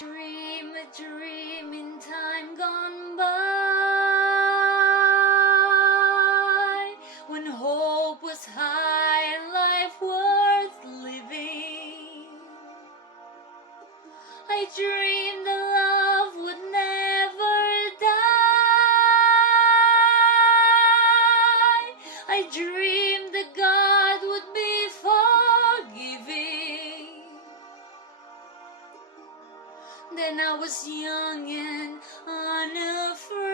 A dream in time gone by, when hope was high and life worth living. I dreamed that love would never die. I dreamed that God would be forgiving. Then I was young and unafraid.